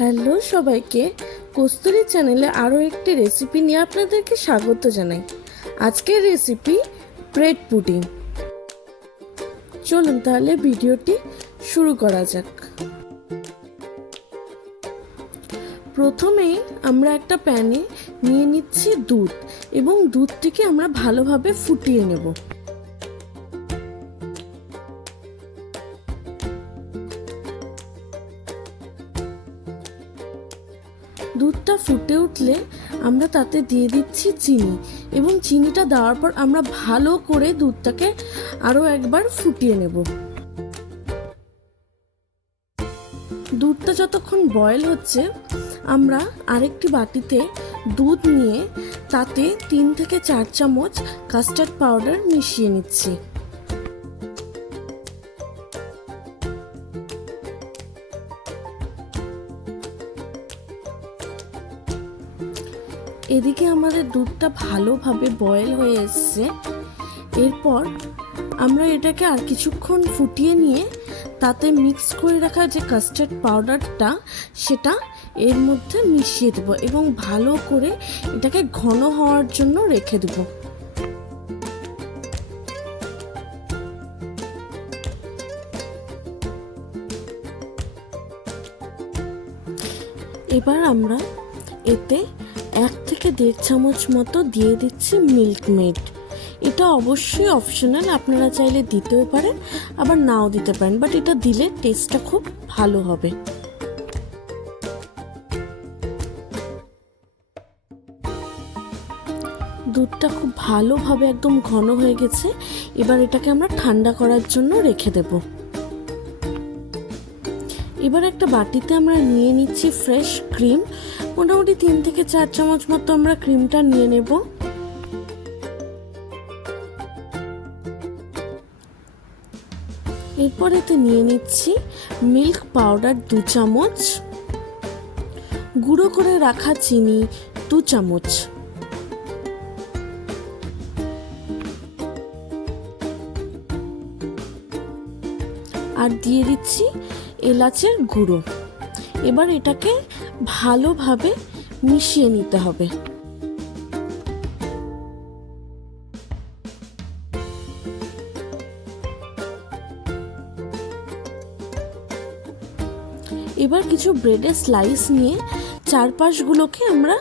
Hello সবাইকে, কস্তুরী চ্যানেলে আরও একটি রেসিপি নিয়ে আপনাদেরকে স্বাগত জানাই। আজকের রেসিপি ব্রেড পুডিং। চলুন তাহলে ভিডিওটি শুরু করা যাক। প্রথমেই আমরা একটা প্যানে নিয়ে নিচ্ছি দুধ এবং দুধটিকে আমরা ভালোভাবে ফুটিয়ে নেব। দুধটা ফুটে উঠলে আমরা তাতে দিয়ে দিচ্ছি চিনি এবং চিনিটা দেওয়ার পর আমরা ভালো করে দুধটাকে আরও একবার ফুটিয়ে নেব। দুধটা যতক্ষণ বয়েল হচ্ছে আমরা আরেকটি বাটিতে দুধ নিয়ে তাতে 3 থেকে 4 চামচ কাস্টার্ড পাউডার মিশিয়ে নিচ্ছি। এদিকে আমাদের দুধটা ভালোভাবে বয়েল হয়ে এসছে। এরপর আমরা এটাকে আর কিছুক্ষণ ফুটিয়ে নিয়ে তাতে মিক্স করে রাখা যে কাস্টার্ড পাউডারটা সেটা এর মধ্যে মিশিয়ে দেব এবং ভালো করে এটাকে ঘন হওয়ার জন্য রেখে দেব। এবার আমরা এতে 1 থেকে 1.5 চামচ মতো দিয়ে দিচ্ছি মিল্ক মেড। এটা অবশ্যই অপশনাল, আপনারা চাইলে দিতেও পারেন আবার নাও দিতে পারেন, বাট এটা দিলে টেস্টটা খুব ভালো হবে। দুধটা খুব ভালোভাবে একদম ঘন হয়ে গেছে। এবার এটাকে আমরা ঠান্ডা করার জন্য রেখে দেব। এবার একটা বাটিতে আমরা নিয়ে নিচ্ছি ফ্রেশ ক্রিম। মোটামুটি 3 থেকে 4 চামচ মতো আমরা ক্রিমটা নিয়ে নেব। এরপর এতে নিয়ে নিচ্ছি মিল্ক পাউডার 2 চামচ, গুঁড়ো করে রাখা চিনি 2 চামচ, আর দিয়ে দিচ্ছি এলাচের গুঁড়ো। এবার এটাকে ভালোভাবে মিশিয়ে নিতে হবে। এবার কিছু ব্রেডের স্লাইস নিয়ে চারপাশগুলোকে আমরা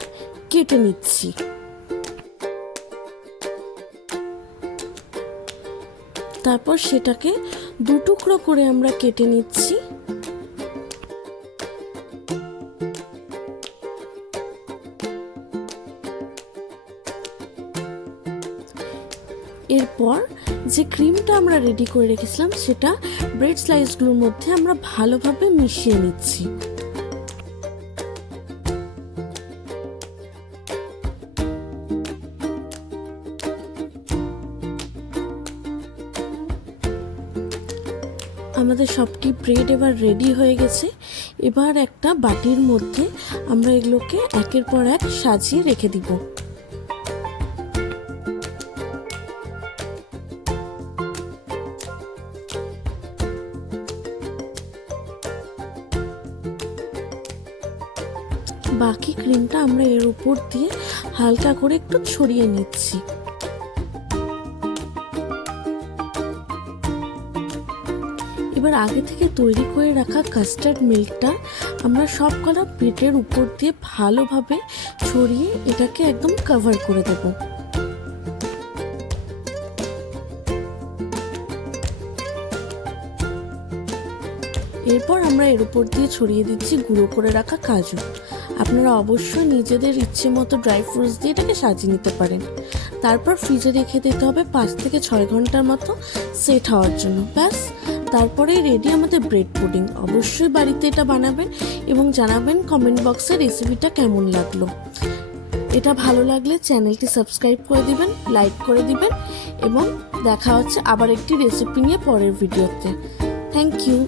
কেটে নিচ্ছি। তারপর সেটাকে 2 টুকরো করে আমরা কেটে নিচ্ছি। এরপর যে ক্রিমটা আমরা রেডি করে রেখেছিলাম সেটা ব্রেড স্লাইসগুলোর মধ্যে আমরা ভালোভাবে মিশিয়ে নিচ্ছি। আমাদের সবটি ব্রেড এবার রেডি হয়ে গেছে। এবার একটা বাটির মধ্যে আমরা এগুলোকে একের পর এক সাজিয়ে রেখে দিব। বাকি ক্রিমটা আমরা এর উপর দিয়ে হালকা করে একটু ছড়িয়ে নিচ্ছি। এবার আগে থেকে তৈরি করে রাখা কাস্টার্ড মিল্কটা আমরা সব কলা ব্রেডের উপর দিয়ে ভালোভাবে ছড়িয়ে এটাকে একদম কভার করে দেব। এরপর আমরা এর উপর দিয়ে ছড়িয়ে দিচ্ছি গুঁড়ো করে রাখা কাজু। আপনারা অবশ্যই নিজেদের ইচ্ছে মতো ড্রাই ফ্রুটস দিয়ে এটাকে সাজিয়ে নিতে পারেন। তারপর ফ্রিজে রেখে দিতে হবে 5 থেকে 6 ঘন্টার মতো সেট হওয়ার জন্য। ব্যাস, তারপরেই রেডি আমাদের ব্রেড পুডিং। অবশ্যই বাড়িতে এটা বানাবেন এবং জানাবেন কমেন্ট বক্সে রেসিপিটা কেমন লাগলো। এটা ভালো লাগলে চ্যানেলটি সাবস্ক্রাইব করে দিবেন, লাইক করে দিবেন এবং দেখা হচ্ছে আবার একটি রেসিপি নিয়ে পরের ভিডিওতে। Thank you.